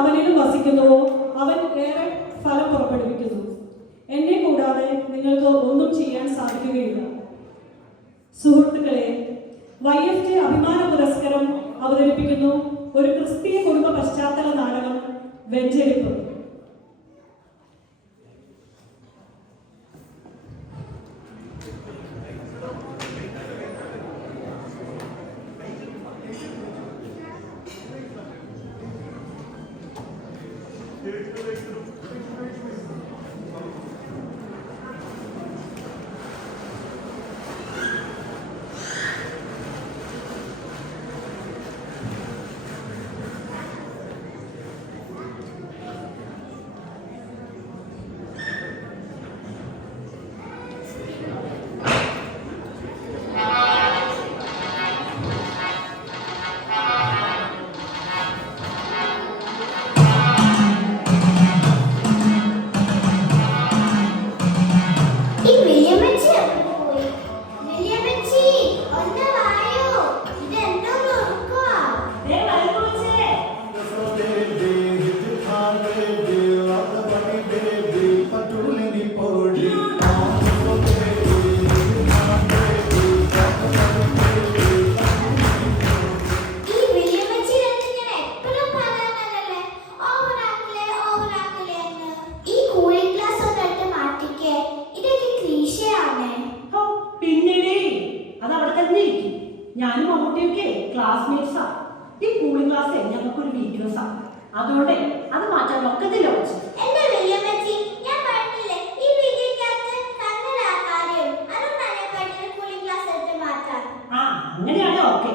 അവനിലും വസിക്കുന്നുവോ അവൻ ഏറെ ഫലം പുറപ്പെടുവിക്കുന്നു. എന്നെ കൂടാതെ നിങ്ങൾക്ക് ഒന്നും ചെയ്യാൻ സാധിക്കുകയില്ല. സുഹൃത്തുക്കളെ, YFT അഭിമാന പുരസ്കാരം അവതരിപ്പിക്കുന്നു ഒരു ക്രിസ്തീയ കുടുംബ പശ്ചാത്തല നാടകം വെഞ്ചരിപ്പ്. ഞാനും മമ്മൂട്ടിയൊക്കെ ക്ലാസ്മേറ്റ്സാ. ഈ കൂളിംഗ് ക്ലാസ് ഞങ്ങൾക്കൊരു വീക്ക്നെസ്സാ. അതുകൊണ്ട് അത് മാറ്റാൻ ഒക്കത്തില്ല. അങ്ങനെയാണ്. ഓക്കെ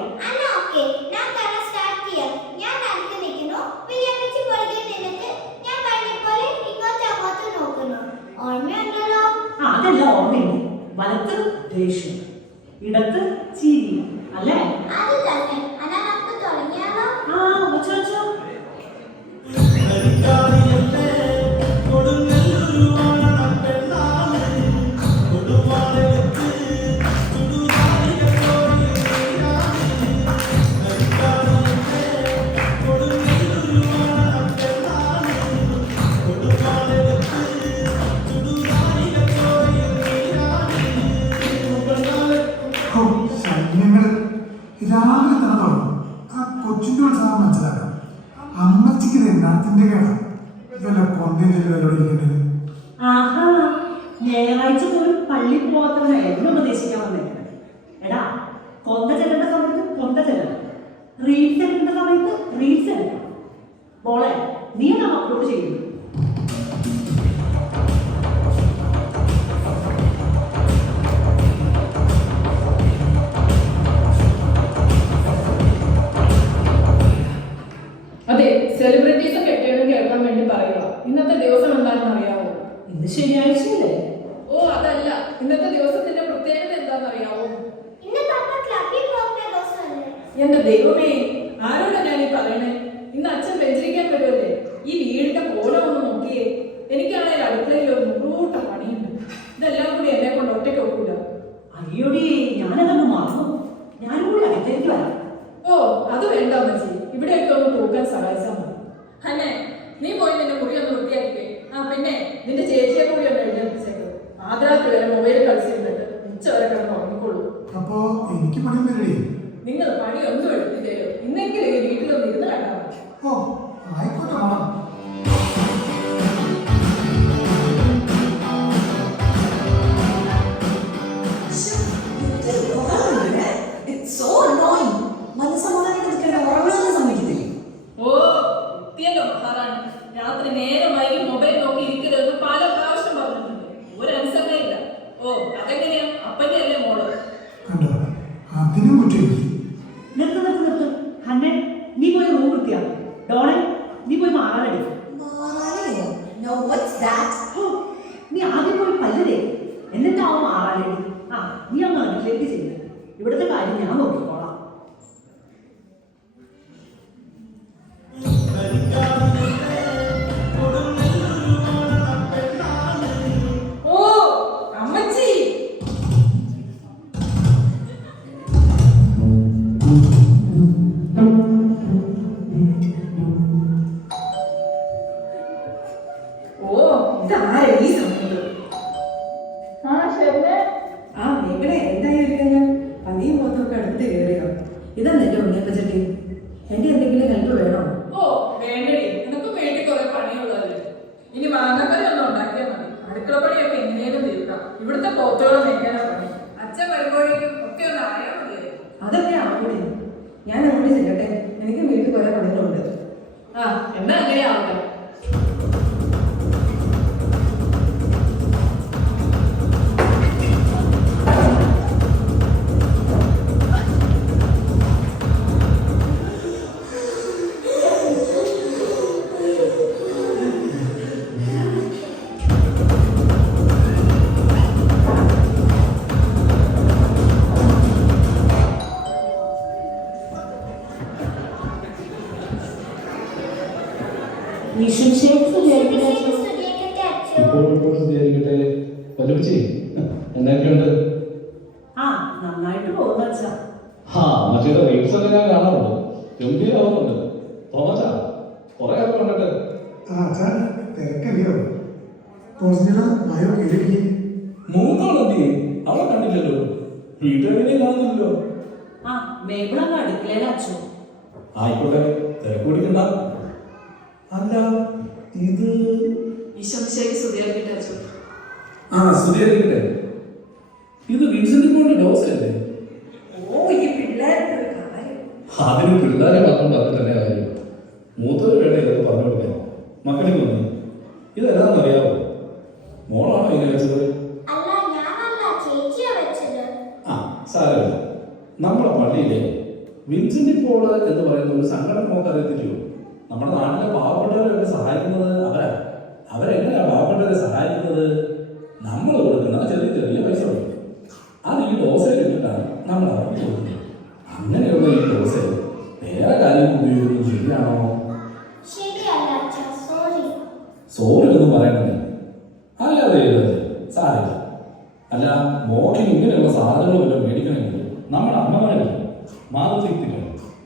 അതല്ല ഓർമ്മയുണ്ട്. വലത്ത് ദേഷ്യം, ഇടത്ത് ചിരി അല്ലേ? രാവിലെ തന്നെ തുടങ്ങും. ആ കൊച്ചിൻ്റെ ഉത്സാഹം മനസ്സിലാക്കാം. അമ്മച്ചിക്ക് എന്നാത്തിന്റെ കേടാ ഇതല്ല കൊന്തയിലൂടെ. ഞായറാഴ്ച പോലും പള്ളി പോകാത്തവരെ എന്നെ ഉപദേശിക്കാൻ വന്നേക്കുന്നത്. എടാ, കൊന്ത ചെല്ലേണ്ട സമയത്ത് കൊന്ത ചെല്ലണം, റീൽസ് എടുക്കേണ്ട സമയത്ത് റീൽസ് എടുക്കണം. മോളെ, നീ എന്നാ അപ്ലോഡ് ചെയ്യുന്നു? അതെ, സെലിബ്രിറ്റീസ് കെട്ടിയെന്ന് കേൾക്കാൻ വേണ്ടി പറയുക. ഇന്നത്തെ ദിവസം എന്താണെന്ന് അറിയാവോ? ഇന്ന് ശനിയാഴ്ചയല്ലേ? ഓ അതല്ല, ഇന്നത്തെ ദിവസത്തിന്റെ പ്രത്യേകത എന്താണെന്ന് അറിയാവോ? എന്റെ ദൈവമേ, ആരോടാ ഞാൻ ഈ പറയണേ? ഇന്ന് അച്ഛൻ വെഞ്ചരിക്കാൻ വരുമല്ലേ? ഈ വീടിന്റെ കോലം ഒന്ന് നോക്കിയേ. എനിക്കാണെങ്കിൽ അടുക്കളയിൽ ഒരു മുറൂട്ട പണിയുണ്ട്. ഇതെല്ലാം കൂടി എന്നെ കൊണ്ട് ഒറ്റയ്ക്ക് ഒക്കൂല. അയ്യോടി, ഞാനതൊന്ന് മറന്നു. ഞാനും കൂടി അടുത്തേക്ക് വരാം. ഓ അത് വേണ്ട അമ്മച്ചി, ഇവിടെയൊക്കെ ഒന്ന് തൂക്കാൻ സഹായിച്ചാൽ മതി. അന്നെ, നീ പോയി നിന്റെ മുറി ഒന്ന് വൃത്തിയാക്കിക്കേ. പിന്നെ നിന്റെ ചേച്ചിയെ കൂടി ഒന്ന് എഴുന്നേൽപ്പിച്ചേക്കും. ആദ്യരാത്രി വരെ മൊബൈലിൽ കളിച്ചിരുന്നിട്ട് ഉച്ചവരെ കിടന്ന് ഉറങ്ങിക്കോളൂ. അപ്പോ എനിക്ക് പണിയൊന്നും തരേ? നിങ്ങൾ പണിയൊന്നും എടുത്തു തരും. ഇന്നെങ്കിലും ഈ വീട്ടിലൊന്ന് ഇരുന്ന് കണ്ടാൽ മതി. ഓ ആയിക്കോട്ടെ മാമ. രാത്രി നേരം വൈകി മൊബൈൽ നോക്കി ഇരിക്കരുത് പല പ്രാവശ്യം പറഞ്ഞിട്ടുണ്ട്. ഒരു അനുസരണയില്ല. ഓ അതെങ്ങനെയാ? അപ്പന്റെ അല്ലേ മോള്? നിർത്ത്. ഹന്നെ, നീ പോയി റൂം വൃത്തിയാക്കും. ഡോണെ, നീ പോയി മാറാനടി. നീ ആദ്യം പോയി പല്ലതേ, എന്നിട്ടാവും മാറാനടി. നീ അങ്ങ് അടുക്കളേക്ക് ചെയ്യും. ഇവിടുത്തെ കാര്യം ഞാൻ നോക്കിക്കോളാം. ആ എന്നാ അങ്ങനെയാവട്ടെ. ഇപ്പോൾ ശരിയായിരിക്കട്ടെ. വലിപ്പിച്ചേ എന്തൊക്കെയുണ്ട്? ആ നന്നായിട്ട് പോകുന്നു അച്ഛാ. ആ മറ്റേ റീൽസ് ഒക്കെ ഞാൻ കാണാറുണ്ട്. ഗംഭീരമാവുന്നുണ്ട്. തോമച്ചാ കുറെ ആൾ കണ്ടിട്ട്. അച്ഛാ തിരക്കല്ലയോ? പോസ്റ്റിന് ഭയോ കേൾക്കി മൂന്നാളെന്തി അവളെ കണ്ടില്ലല്ലോ. വീട്ടുകാരെ കാണുന്നില്ലല്ലോ. ആ മേബിളങ്ങ് അടുക്കളയിലെ അച്ഛോ. ആയിക്കോട്ടെ, തിരക്ക് പിടിക്കണ്ട. അല്ല ഇത് ഈശോമിശിഹായ്ക്ക് സ്തുതിയായിരിക്കട്ടെ അച്ഛോ. ആ സ്തുതിയായിരിക്കട്ടെ. ഇത് വിൻസെന്റ് പോളിന്റെ ഡോസ് അല്ലേ? ഓ ഈ പിള്ളേരുടെ ഒരു കാര്യം. അതിന് പിള്ളേരെ മാത്രം പറഞ്ഞിട്ടല്ലേ കാര്യം. മൂത്തൊരു വേണ്ട ഇതൊക്കെ പറഞ്ഞു കൊടുക്കാൻ. മക്കളെ തോന്നി ഇതെന്താണെന്നറിയാമോ? മോളാണോ ഇങ്ങനെ വെച്ചത്? അല്ല ഞാനല്ല ചേച്ചിയാ വെച്ചത്. ആ സാരമില്ല. നമ്മുടെ പള്ളിയിലെ വിൻസെന്റ് പോള് എന്ന് പറയുന്ന ഒരു സംഘടന നമുക്ക് അറിയത്തില്ലയോ? നമ്മുടെ നാട്ടിലെ പാവപ്പെട്ടവരെയൊക്കെ സഹായിക്കുന്നത് അവരെങ്ങനെയാ പാവപ്പെട്ടവരെ സഹായിക്കുന്നത്? നമ്മൾ കൊടുക്കുന്ന ചെറിയ ചെറിയ പൈസ കൊടുക്കും. അത് ഈ ഡോസയിൽ ഇട്ടിട്ടാണ് നമ്മൾ അവർക്ക് കൊടുക്കുന്നത്. അങ്ങനെയുള്ള ഈ ഡോസ് വേറെ കാര്യം ഉപയോഗിക്കുന്നത് ശരിയാണോ? ശരിയല്ല അച്ഛാ, സോറി. സോറി ഒന്നും പറയണ്ടേ. അല്ലാതെ സാരില്ല. അല്ല മോക്കിന് ഇങ്ങനെയുള്ള സാധനങ്ങൾ വല്ലതും മേടിക്കണമെങ്കിൽ നമ്മുടെ അമ്മമാരില്ല മാതൃത്വത്തില്ല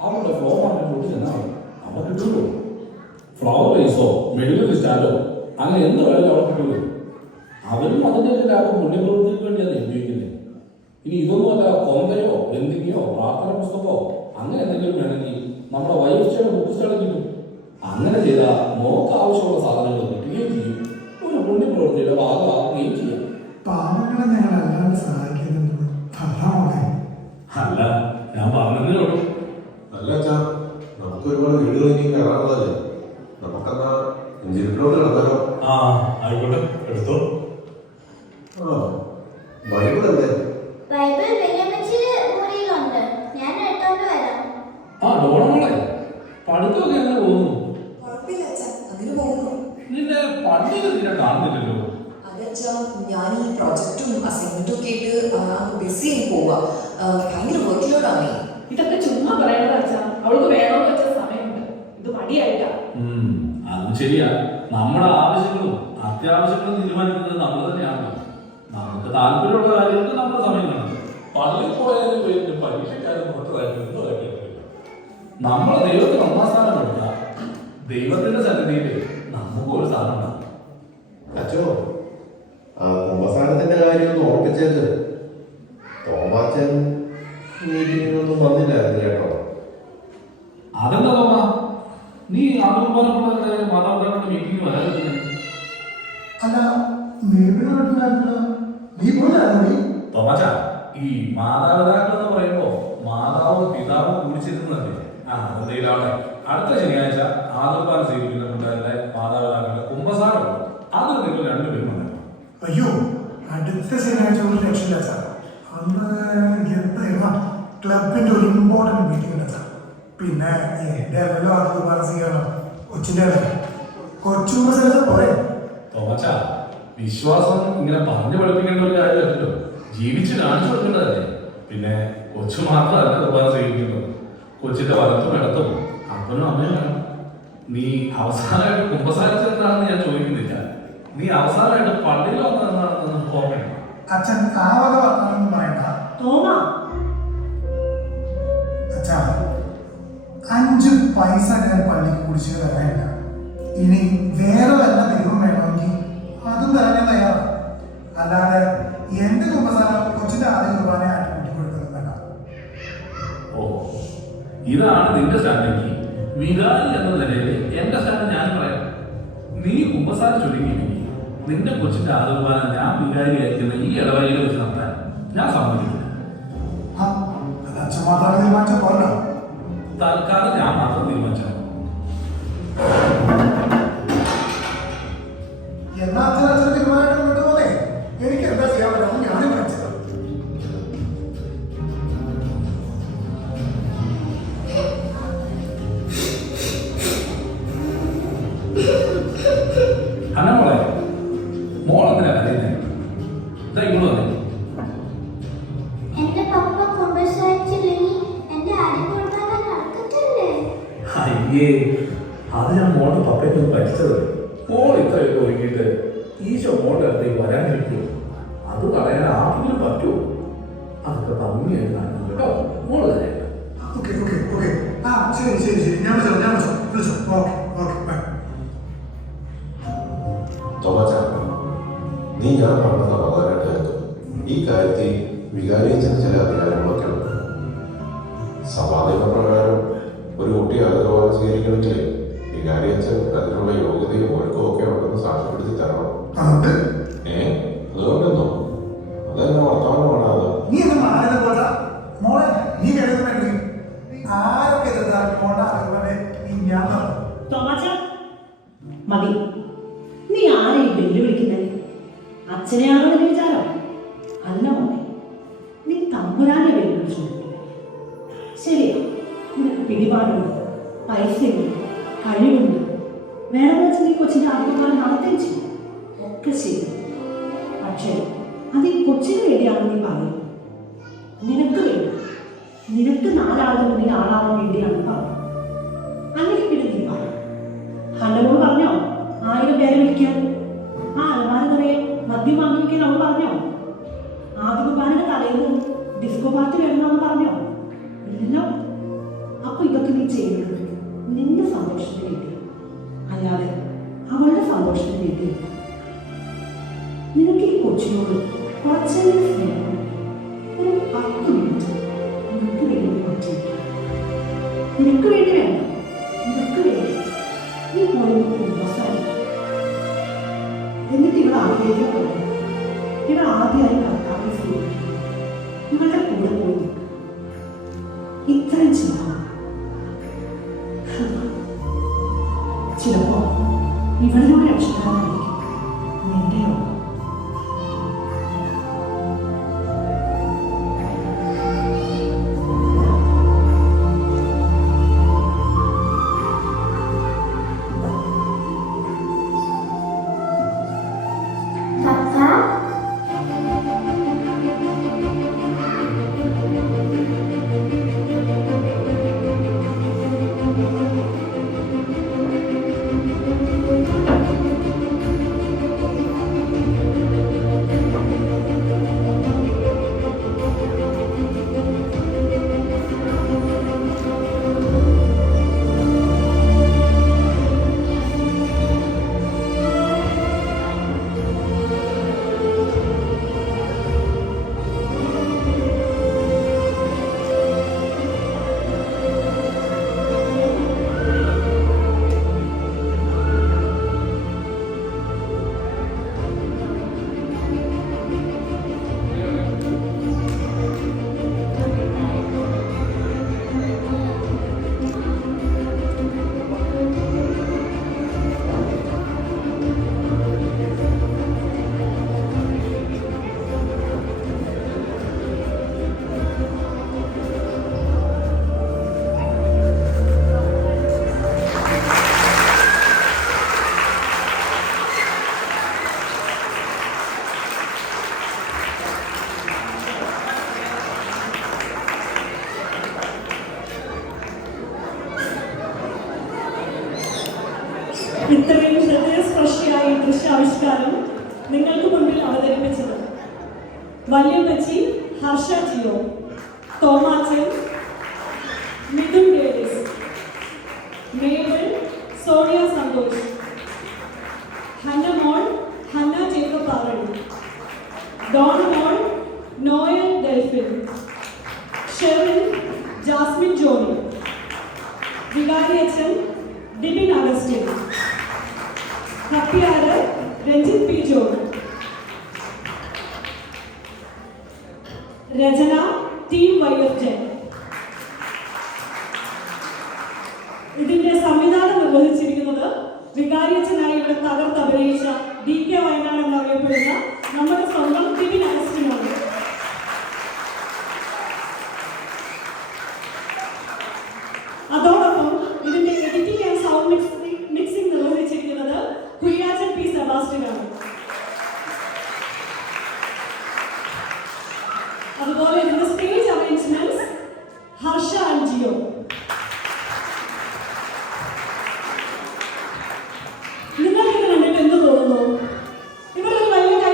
അവരുടെ ഫ്ലോ മാർക്കറ്റിലോട്ട് ചെന്നാൽ അവിടെ കിട്ടുള്ളൂ. ഫ്ലവർ വൈസോ മെഡിക്കൽ സ്റ്റാൻഡോ അങ്ങനെ എന്ത് വേണമെങ്കിലും അവിടെ കിട്ടുള്ളൂ. അവരും അതിൻ്റെ ലാഭം പുണ്യപ്രവൃത്തിക്ക് വേണ്ടിയാണ് ഉപയോഗിക്കുന്നത്. ഇനി ഇതൊന്നുമല്ല കൊന്തയോ എന്തിനെയോ പ്രാർത്ഥന പുസ്തകമോ അങ്ങനെ എന്തെങ്കിലും വേണമെങ്കിൽ നമ്മുടെ വൈഫ്സ്റ്റയുടെ ബുക്ക് സ്റ്റാളിൽ കിട്ടും. അങ്ങനെ ചെയ്താൽ മോക്ക് ആവശ്യമുള്ള സാധനങ്ങൾ കിട്ടുകയും ചെയ്യും. ഒരു പുണ്യപ്രവൃത്തിയുടെ ഭാഗമാക്കുകയും ചെയ്യാം. പാവങ്ങളെ ഞങ്ങൾ അല്ലാതെ സഹായിക്കുന്നുണ്ട്. അല്ല ഞാൻ പറഞ്ഞതേ ഉള്ളൂ. അല്ല അച്ഛാ, നമുക്ക് ഒരുപാട് വീടുകൾ ഇനി കയറാനുള്ളതല്ലേ? നമുക്കെന്നാ എഞ്ചിനിലോട്ട് കിടന്നാലോ? ആ ആയിക്കോട്ടെ, എടുത്തോ. ആ ബൈബിളല്ലേ? ബൈബിൾ വലിയമ്മച്ചിയുടെ മുറിയിലുണ്ട്. ഞാൻ എടുത്തോണ്ട് വരാം. ആ ഡോളമോളെ പഠിത്തമൊക്കെ എങ്ങനെ പോകുന്നു? കുഴപ്പമില്ല അച്ഛാ, അങ്ങനെ പോകുന്നു. നിന്റെ പള്ളിയിൽ നിന്നെ കാണുന്നില്ലല്ലോ. അതച്ഛാ, ഞാൻ ഈ പ്രൊജക്റ്റും അസൈൻമെന്റും ഒക്കെ ആയിട്ട് ബിസി ആയി പോവാ. ഭയങ്കര വർക്ക് ലോഡാണ്. ഇതൊക്കെ ചുമ്മാ പറയണത് അച്ഛാ. അവൾക്ക് വേണമെന്ന് വെച്ച സമയമുണ്ട്. ഇത് മടിയായിട്ടാ. അതും ശരിയാ. നമ്മുടെ ആവശ്യങ്ങളും അത്യാവശ്യങ്ങളും തീരുമാനിക്കുന്നത് നമ്മൾ തന്നെയാണ്. നമുക്ക് താല്പര്യമുള്ള കാര്യങ്ങൾക്ക് നമ്മുടെ സമയം കാണും. പള്ളിയിൽ പോയതിന് പേരിട്ട് പരീക്ഷക്കാരും പുറത്തതായിട്ട് നമ്മൾ ദൈവത്തിന് ഒന്നാം സ്ഥാനം കൊടുക്കുക. ദൈവത്തിന്റെ സന്നിധിയിൽ നമുക്ക് ഒരു സ്ഥാനം ഉണ്ടാകും. അച്ഛോ, ആ കുമ്പസാരത്തിന്റെ കാര്യം ഒന്ന് ഓർപ്പിച്ചേക്ക്. തോമാച്ചൻ മീറ്റിങ്ങിനൊന്നും വന്നില്ലായിരുന്നു കേട്ടോ. അതെന്താ തോമ, നീ ആത്മബന്ധമുള്ളവരുടെ മാതാപിതാക്കളുടെ മീറ്റിംഗ് വരാതിരുന്നത്? അല്ല മേബിളോട്ട് നീ പോലായിരുന്നു. തോമാച്ച, ഈ മാതാപിതാക്കൾ എന്ന് പറയുമ്പോ മാതാവും പിതാവും കുടിച്ചിരുന്നതല്ലേ? ആ എന്തെങ്കിലാണ് അടുത്ത ശനിയാഴ്ച ആദർഭാനം സ്വീകരിക്കുന്ന കൂട്ടുകാരുടെ മാതാപിതാക്കളുടെ കുംഭസാരം അത് നിങ്ങൾ രണ്ടുപേരും വന്നു. അയ്യോ അടുത്ത ശനിയാഴ്ച ഒരു ലക്ഷ്യമില്ല സാർ. അന്ന് എന്താ ക്ലബിന്റെ ഒരു ഇമ്പോർട്ടൻറ്റ് മീറ്റിംഗ് ഉണ്ട് സാർ. പിന്നെ എൻ്റെ എല്ലാം അത് മനസ്സിലാക്കണം. കൊച്ചിൻ്റെ കൊച്ചുമ്പ സ്ഥലത്ത് പോരെ. തോമാച്ച, വിശ്വാസം ഇങ്ങനെ പറഞ്ഞു പഠിപ്പിക്കേണ്ട ഒരു കാര്യമല്ലല്ലോ, ജീവിച്ച് കാണിച്ചു കൊടുക്കേണ്ടതല്ലേ. പിന്നെ കൊച്ചു മാത്രമല്ല കുർബാന സ്വീകരിക്കുന്നത്, കൊച്ചിന്റെ വലത്തും ഇടത്തും അപ്പനും അമ്മയും വേണം. നീ അവസാനമായിട്ട് കുമ്പസാരിച്ചെന്താണെന്ന് ഞാൻ ചോദിക്കുന്നില്ല. നീ അവസാനമായിട്ട് പള്ളിയിൽ വന്നതെന്നാണെന്ന് ഓർമ്മ. അച്ഛൻ ആ വക വർത്താനൊന്നും പറയണ്ട. തോമ അച്ഛാ 5 പൈസ ഞാൻ പള്ളിക്ക് കുടിച്ച് തരാനില്ല. ഇനി വേറെ വല്ല ദൈവം വേണമെങ്കിൽ അതും തരാൻ ഞാൻ തയ്യാറാണ്. അല്ലാതെ എന്റെ കുമ്പസാരം കൊച്ചിന്റെ ആദ്യ കുർബാനയായിട്ട് കൂട്ടിക്കൊടുക്കുന്നത് വേണ്ട. ഓ, ഇതാണ് നിന്റെ സ്റ്റാൻഡെങ്കിൽ വികാരി എന്ന നിലയിൽ എന്റെ സ്റ്റാൻഡ് ഞാൻ പറയാം. നീ കുമ്പസാരം ചൊല്ലിക്കില്ലെങ്കിൽ നിന്റെ കൊച്ചിന്റെ ആദർവാനം ഞാൻ വികാരി അയക്കുന്ന ഈ ഇടവഴിയിൽ വെച്ച് നടത്താൻ ഞാൻ സമ്മതിക്കില്ല. അത് അച്ഛൻ മാത്രമാണ് തീരുമാനിച്ച പോലെ. തൽക്കാലം ഞാൻ മാത്രം തീരുമാനിച്ചാൽ മോളെ മോളെന്തിനാ കരയുന്നേ? ഇതാ ഇങ്ങോട്ട് വന്നേ. എന്റെ പപ്പ കൊണ്ടുവച്ചില്ലെങ്കിൽ എന്റെ ആരും കൊടുക്കാൻ നടക്കത്തില്ലേ? അയ്യേ, അത് ഞാൻ മോളുടെ പപ്പയ്ക്ക് പഠിച്ചത്. മോൾ ഇത്രയൊക്കെ ഒരുക്കിയിട്ട് ഈശോ മോളുടെ അടുത്തേക്ക് വരാനിരിക്കൂ. അത് കളയാൻ ആർക്കെങ്കിലും പറ്റുമോ? അതൊക്കെ ഭംഗിയായിട്ട് നടക്കും കേട്ടോ. മോള് തരേണ്ട. Okay okay okay. ആ ശരി ശരി ശരി, ഞാൻ വിളിച്ചോ. Okay okay bye. തോമാച്ച, നീ ഞാൻ പറഞ്ഞത് വളരെ കേൾക്കും. ഈ കാര്യത്തിൽ വികാരിയച്ഛന് ചില അധികാരങ്ങളൊക്കെ ഉണ്ട്. സഭാനിയമ പ്രകാരം ഒരു കുട്ടിയെ അതുപോലെ സ്വീകരിക്കണമെങ്കിൽ വികാരിയച്ഛൻ അതിനുള്ള യോഗ്യതയും ഒരുക്കവും ഒക്കെ ഉണ്ടെന്ന് സാക്ഷ്യപ്പെടുത്തി തരണം. അതുകൊണ്ടെന്നോ? അതെല്ലാം വർത്തമാനമാണ്. അത് നീ എന്ന് മാറിയത് പോട്ടാ മോളെ, നീ കരുതുന്നുണ്ട് ആരൊക്കെ എതിർത്താൽ മോളുടെ അതുപോലെ ഞാൻ തോമാച്ച മതി. നീ ആരെയും വെല്ലുവിളിക്കുന്നത്? അച്ഛനെയാണോ നിന്റെ വിചാരം? അല്ല മോനെ, നീ തമ്പുരാനെ വെല്ലുവിളിച്ചു. ശരിയാ, നിനക്ക് പിടിപാടുണ്ട്, പൈസയുണ്ട്, കഴിവുണ്ട്. വേണമെന്ന് വെച്ച് നീ കൊച്ചിന്റെ ആത്മകാലം നടത്തുകയും ചെയ്യും. ഒക്കെ ശരി. പക്ഷേ അത് ഈ കൊച്ചിന് വേണ്ടിയാണ് നീ പറയുന്നത്. നിനക്ക് വേണ്ടി, നിനക്ക് 4 ആളുടെ മുന്നിൽ ആളാവാൻ വേണ്ടിയാണ് പറയുന്നത്. അങ്ങനെ പിന്നെ നീ പറ. ഹന്നമോൾ പറഞ്ഞോ 1000 പേരെ വിളിക്കാൻ? ആ അലമാര നിറയെ മദ്യം വാങ്ങി വയ്ക്കാൻ അവൾ പറഞ്ഞോ? ആദ്യകുർബാനയുടെ തലേന്ന് ഡിസ്കോ പാർട്ടി വേണമെന്ന് പറഞ്ഞോ? ഇല്ലല്ലോ. അപ്പൊ ഇതൊക്കെ നീ ചെയ്യുന്നത് നിന്റെ സന്തോഷത്തിന് വേണ്ടി, അല്ലാതെ അവളുടെ സന്തോഷത്തിന് വേണ്ടി. നിനക്ക് ഈ കൊച്ചിനോട് കുറച്ചെങ്കിലും സ്നേഹം, ഒരു 10 മിനിറ്റ് നിനക്ക് വേണ്ടി പറ്റി. നിനക്ക് വേണ്ടി വേണ്ട, നിനക്ക് വേണ്ടി നീ പോയി കുമ്പസാരിക്കും. എന്നിട്ട് ഇവിടെ ആദ്യമായിട്ട് പറഞ്ഞു, ഇവിടെ ആദ്യമായി കർത്താവിനെ സ്വീകരിക്കും. ഇവളുടെ കൂടെ പോയി നിൽക്കും. ഇത്രയും ചെയ്യാം. ചിലപ്പോ ഇവളിലൂടെ രക്ഷിക്കാനായിരിക്കും നിന്റെ യോഗം. ഇത്രയും ഹൃദയസ്പർശിയായ ദൃശ്യാവിഷ്കാരം നിങ്ങൾക്ക് മുൻപിൽ അവതരിപ്പിച്ചത് വല്യപ്പച്ചി Harsha Jio, Thomachan Mithun Davis, Mabel Sonia Santhosh, Hannamol Hanna Jacob Paradi, Donamol Noel Delphin, Sherin Jasmine Johny, വികാരിയച്ചൻ ഡിബിൻ അഗസ്റ്റിൻ, കപ്പിയാറ് രഞ്ജിത്ത് പി ജോൺ, രചന ടീം YFJ. ഇതിന്റെ സംവിധാനം നിർവഹിച്ചിരിക്കുന്നത് വികാരിയച്ചനായി ഇവിടെ തകർത്തഭിനയിച്ച DK വയനാട് എന്നറിയപ്പെടുന്ന നമ്മുടെ സ്വന്തം